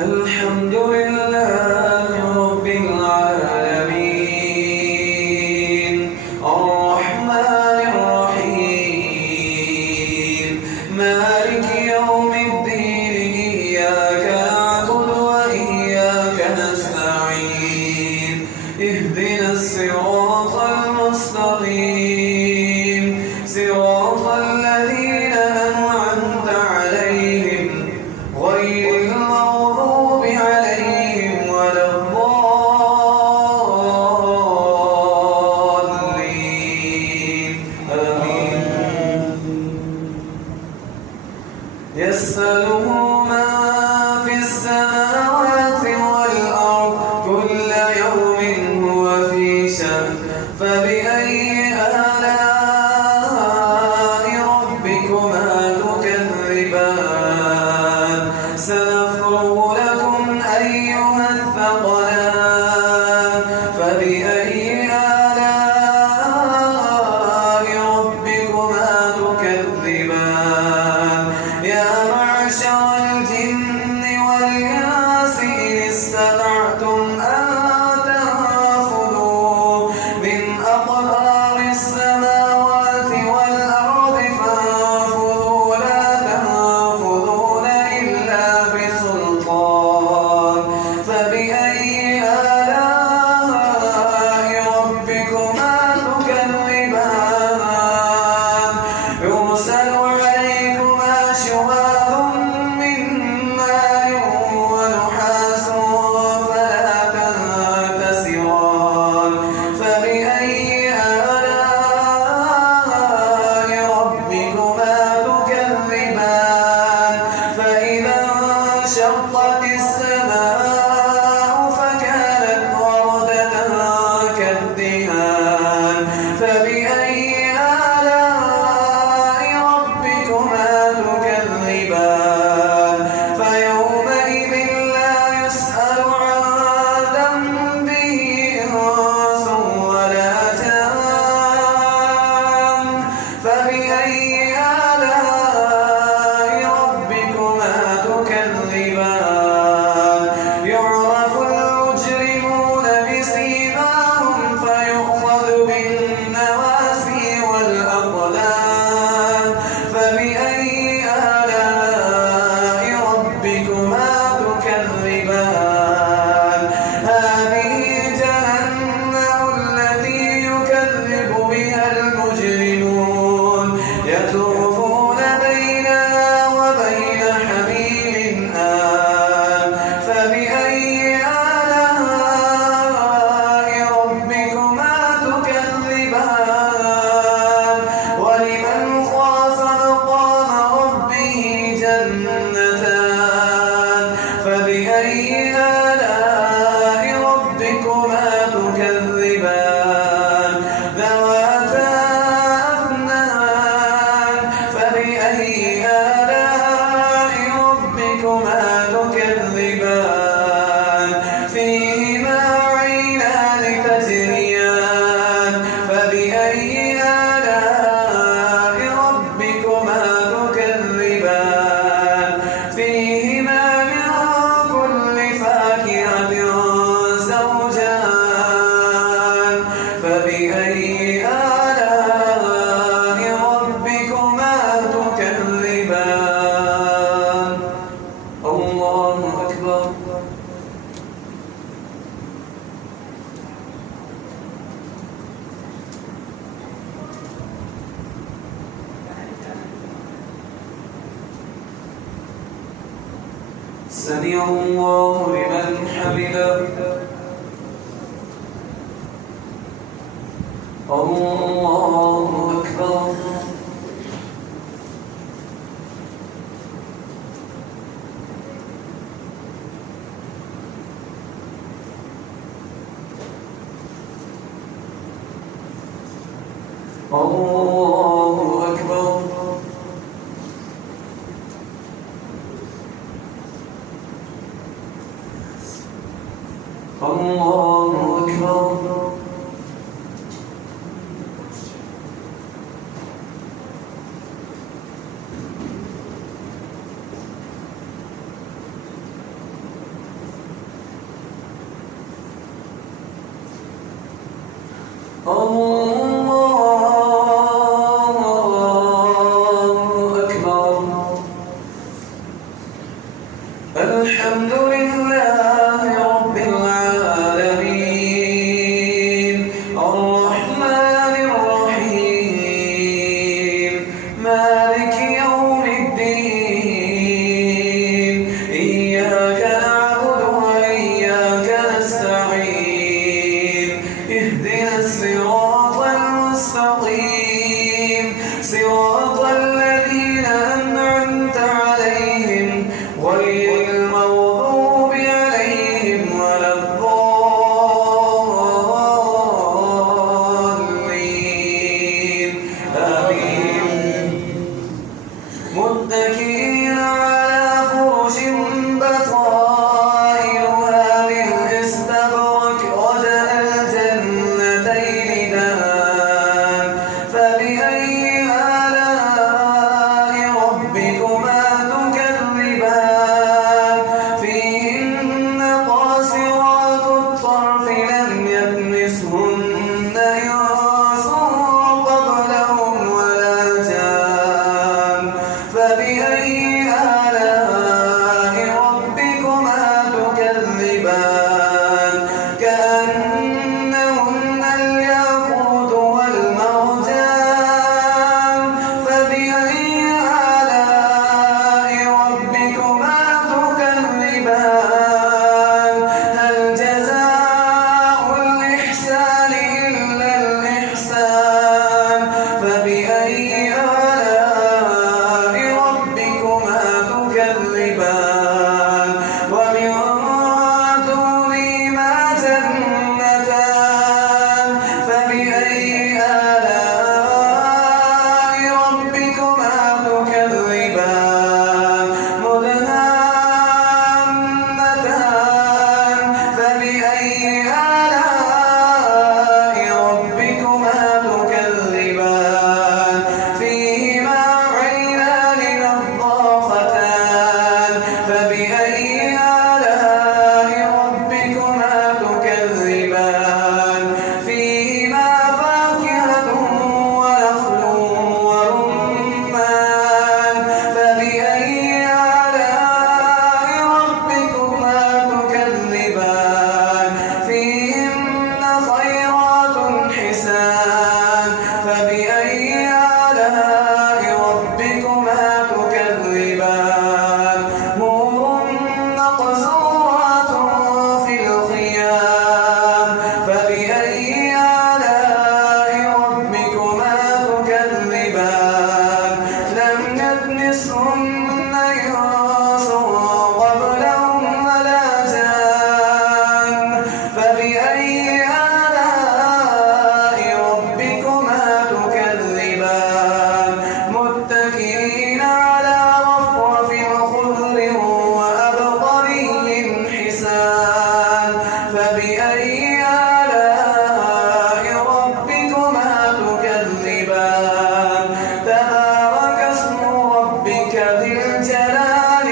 الحمد لله رب العالمين الرحمن الرحيم مالك يوم الدين إياك نعبد وإياك نستعين اهدنا الصراط المستقيم صراط الذين أنعمت عليهم غير المغضوب عليهم ولا الضالين آمين. يسأله من في السماوات والأرض كل يوم هو في شأن فبأي آلاء ربكما تكذبان سنفرغ لكم أيها الثقلان فبأي آلاء ربكما تكذبان يا معشر الجن والإنس إن استطعتم أن تنفذوا من أقطار السماوات والأرض فانفذوا لا تنفذون إلا بسلطان فبأي آلاء ربكما تكذبان يرسل عليكما شواظ من نار ونحاس فلا تنتصران فبأي آلاء ربكما تكذبان فإذا انشقت السماء فكانت وردة كالدهان فبأي آلاء ربكما تكذبان فيومئذ لا يسأل عن ذنبه إنس ولا جان فبأي آلاء ربكما تكذبان يعرف المجرمون بسيماهم فيؤخذ بالنواسي والأقلام فبأي آلاء ربكما تكذبان هذه جهنم التي يكذب بها المجرمون يطوفون بينها وبين حميم آن فبأي آلاء ربكما تكذبان ولمن خاف مقام ربه جنتان فبأي آلاء ربكما تكذبان ذواتا أفنان فبأي آلاء ربكما تكذبان فيهما عينان تجريان فبأي آلاء ربكما تكذبان فيهما من كل فاكهة زوجان فبأي آلاء ربكما تكذبان الله أكبر سمع الله لمن حمده الله أكبر الله أكبر الله أكبر الحمد لله رب العالمين الرحمن الرحيم مالك يوم الدين إياك نعبد وإياك نستعين اهدنا الصراط المستقيم صراط الذين أنعمت عليهم غير المغضوب عليهم ولا الضالين آمين متكئين على فرش بطائنها من استبرق وجنى الجنتين دان فبأي آلاء ربكما تكذبان فيهن قاصرات الطرف لم يطمثهن إنس قبلهم ولا جان فبأي آلاء ربكما تكذبان كأنهن الياقوت والمرجان فبأي آلاء ربكما تكذبان هل جزاء الإحسان إلا الإحسان فبأي آلاء ربكما تكذبان ومن دونهما جنتان فبأي آلاء ربكما تكذبان مدهامتان فبأي آلاء ربكما تكذبان فيهما عينان نضاختان فبأي آلاء ربكما تكذبان فيهما فاكهة ونخل ورمان فبأي آلاء ربكما تكذبان فيهن خيرات حسان فبأي آلاء ربكما تكذبان حور مقصورات في الخيام فبأي آلاء ربكما تكذبان لم يطمثهن إنس قبلهم ولا جان فبأي آلاء ربكما تكذبان متكئين على رفرف خضر وأبقري حسان فبأي آلاء ربكما تكذبان تبارك اسم ربك ذي الجلال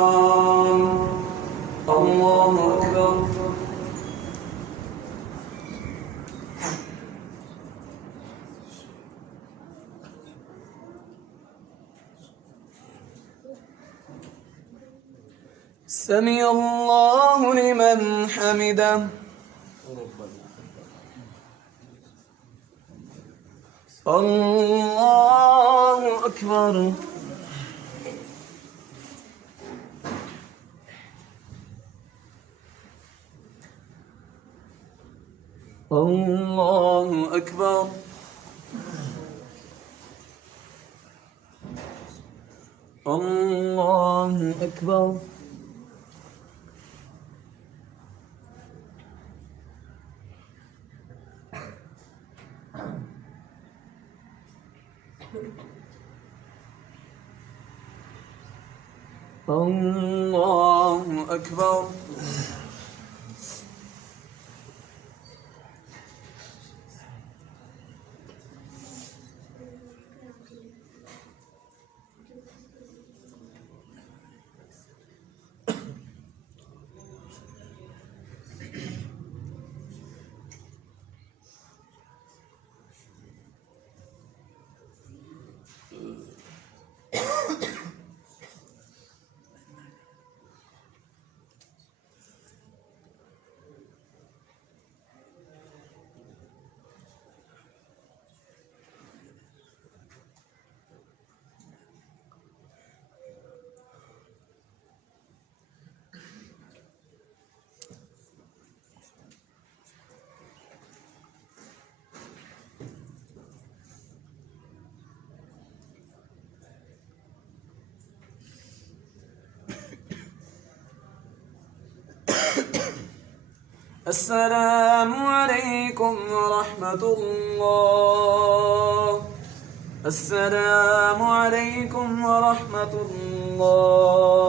والإكرام الله أكبر سمع الله لمن حمده الله أكبر الله أكبر الله أكبر الله أكبر السلام عليكم ورحمة الله. السلام عليكم ورحمة الله.